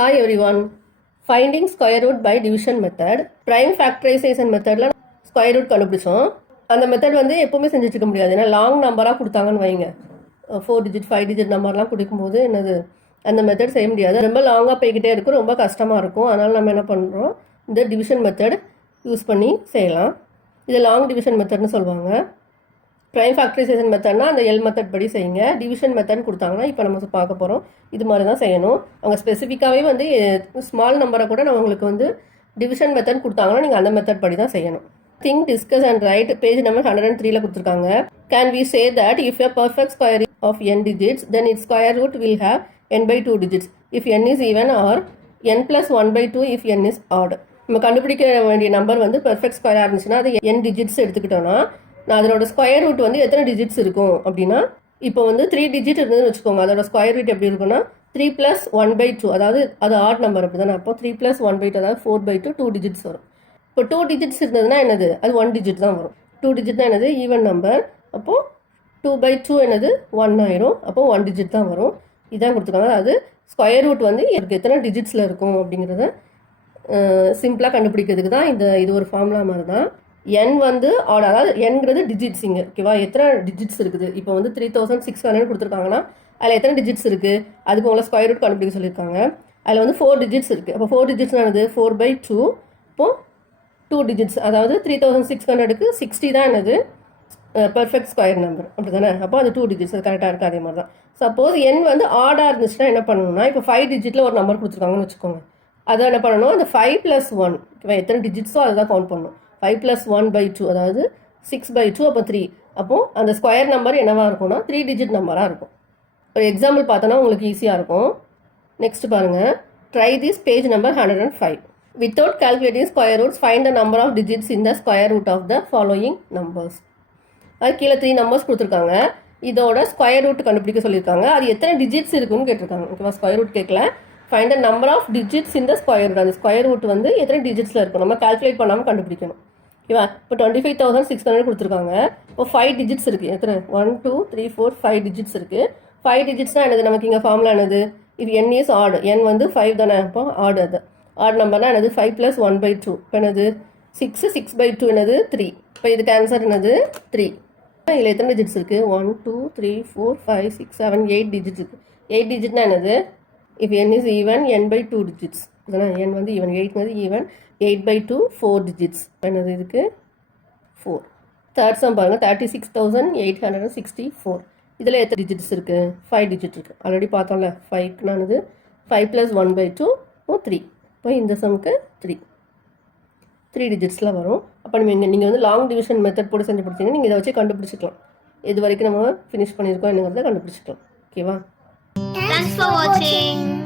Hi everyone. Finding square root by division method. Prime factorization methodல square root கண்டுபிடிச்சோம். அந்த method வந்து எப்பவுமே செஞ்சுட்டு இருக்க முடியாது. ஏன்னா லாங் நம்பராக கொடுத்தாங்கன்னு வைங்க, 4 டிஜிட் 5 டிஜிட் நம்பர்லாம் கொடுக்கும்போது என்னது அந்த மெத்தட் செய்ய முடியாது. ரொம்ப லாங்காக போய்கிட்டே இருக்கும், ரொம்ப கஷ்டமாக இருக்கும். அதனால் நம்ம என்ன பண்ணுறோம், இந்த டிவிஷன் மெத்தட் யூஸ் பண்ணி செய்யலாம். இது லாங் டிவிஷன் மெத்தட்னு சொல்லுவாங்க. ப்ரைம் ஃபேக்டரைசேஷன் மெத்தட்னா அந்த எல் மெத்தட் படி செய்யுங்க. டிவிஷன் மெத்தட் கொடுத்தாங்கன்னா இப்போ நம்ம பார்க்க போகிறோம், இது மாதிரி தான் செய்யணும். அவங்க ஸ்பெசிஃபிக்காகவே வந்து ஸ்மால் நம்பரை கூட நம்ம உங்களுக்கு வந்து டிவிஷன் மெத்தட் கொடுத்தாங்கன்னா நீங்கள் அந்த மெத்தட் படி தான் செய்யணும். Think, discuss and write page number 103ல கொடுத்துருக்காங்க. Can we say that if a perfect square of n digits then its square root will have n by 2 digits if n is even or n plus 1 by 2 if n is odd. நம்ம கண்டுபிடிக்க வேண்டிய number வந்து perfect ஸ்கொயராக இருந்துச்சுன்னா அது n digits எடுத்துக்கிட்டோன்னா நான் அதனோட ஸ்கொயர் ரூட் வந்து எத்தனை டிஜிட்ஸ் இருக்கும் அப்படின்னா, இப்போ வந்து 3 டிஜிட் இருந்ததுன்னு வச்சுக்கோங்க. அதோட ஸ்கொயர் ரூட் எப்படி இருக்குன்னா 3 + 1/2, அதாவது அது ஆட் நம்பர் அப்படி தானே. அப்போ 3 + 1/2 அதாவது 4/2 2 டிஜிட்ஸ் வரும். இப்போ 2 டிஜிட்ஸ் இருந்ததுன்னா என்னது, அது 1 டிஜிட் தான் வரும். 2 டிஜிட்னா என்னது, ஈவன் நம்பர். அப்போது 2/2 என்னது 1 ஆயிரும். அப்போ 1 டிஜிட் தான் வரும். இதான் கொடுத்துருக்காங்க. அதாவது ஸ்கொயர் ரூட் வந்து எத்தனை டிஜிட்ஸில் இருக்கும் அப்படிங்கிறத சிம்பிளாக கண்டுபிடிக்கிறதுக்கு தான் இது ஒரு ஃபார்முலா மாதிரி தான். n வந்து ஆட், அதாவது nங்கிறது டிஜிட்ஸ் இங்கே, ஓகேவா. எத்தனை டிஜிட்ஸ் இருக்குது, இப்போ வந்து 3600 கொடுத்துருக்காங்கன்னா அதில் எத்தனை டிஜிட்ஸ் இருக்குது, அதுக்கு உங்களை ஸ்கொயர் ரூட் கண்டுபிடிக்க சொல்லியிருக்காங்க. அதில் வந்து 4 டிஜிட்ஸ் இருக்குது. அப்போ 4 டிஜிட்ஸ்னானது 4/2. இப்போது 2 டிஜிட்ஸ், அதாவது 3600க்கு 60 தான் என்னது பெர்ஃபெக்ட் ஸ்கொயர் நம்பர், அப்படி தானே. அப்போ அது 2 டிஜிட்ஸ், அது கரெக்டாக இருக்குது. அதே மாதிரி தான் சப்போஸ் n வந்து ஆடாக இருந்துச்சுன்னா என்ன பண்ணணும்னா, இப்போ 5 டிஜிட்டில் ஒரு நம்பர் கொடுத்துருக்காங்கன்னு வச்சுக்கோங்க. அதை என்ன பண்ணணும், அந்த 5 + 1, ஓகேவா, எத்தனை டிஜிட்ஸோ அதை தான் கவுண்ட் பண்ணணும். 5 + 1/2 அதாவது 6/2, அப்போ 3. அப்போது அந்த ஸ்கொயர் நம்பர் என்னவாக இருக்கும்னா 3 டிஜிட் நம்பராக இருக்கும். ஒரு எக்ஸாம்பிள் பார்த்தோன்னா உங்களுக்கு ஈஸியாக இருக்கும். நெக்ஸ்ட் பாருங்கள், try this page number 105. Without calculating square roots find the number of digits in the square root of the following numbers. அது கீழே 3 நம்பர்ஸ் கொடுத்துருக்காங்க. இதோட ஸ்கொயர் ரூட் கண்டுபிடிக்க சொல்லியிருக்காங்க. அது எத்தனை டிஜிட்ஸ் இருக்குன்னு கேட்டிருக்காங்க, ஓகேவா. ஸ்கொயர் ரூட் கேட்கல, find the number of digits இந்த ஸ்கொயர் ரூட். அந்த ஸ்கொயர் ரூட் வந்து எத்தனை டிஜிட்ஸில் இருக்கும் நம்ம கால்குலேட் பண்ணாமல் கண்டுபிடிக்கணும், ஓகேவா. இப்போ 25,600 கொடுத்துருக்காங்க. இப்போ 5 டிஜிட்ஸ் இருக்குது. எத்தனை, 1 2 3 4 5 டிஜிட்ஸ் இருக்குது. 5 டிஜிட்ஸ்னால் என்னது, நமக்கு இங்கே ஃபார்முலா என்னது, இது n இஸ் ஆட். n வந்து 5 தானே. அப்போ ஆட், அது ஆட் நம்பர்னா என்னது 5 + 1/2. இப்போ என்னது 6 6/2 என்னது 3. இப்போ இதுக்கு ஆன்சர் என்னது 3. இதில் எத்தனை டிஜிட்ஸ் இருக்குது, 1 2 3 4 5 6 7 8 டிஜிட்ஸ் இருக்குது. 8 டிஜிட்னா என்னது, if n is even n by 2 digits, இதனால் n வந்து ஈவன், 8ங்கிறது ஈவன், 8/2 4 டிஜிட்ஸ். என்னது இதுக்கு 4. தேர்ட் சம் பாருங்கள், 36,864. இதில் எத்தனை டிஜிட்ஸ் இருக்குது, 5 டிஜிட் இருக்குது. ஆல்ரெடி பார்த்தோம்ல, 5க்குனானது 5 + 1/2 3. இப்போ இந்த சம்க்கு 3 டிஜிட்ஸில் வரும். அப்போ நீங்கள் வந்து லாங் டிவிஷன் மெத்தட் போட்டு செஞ்சு கொடுத்தீங்கன்னா நீங்கள் இதை வச்சு கண்டுபிடிச்சிக்கலாம். இது வரைக்கும் நம்ம ஃபினிஷ் பண்ணியிருக்கோம் என்னங்கிறத கண்டுபிடிச்சிக்கலாம், ஓகேவா. Thanks for watching.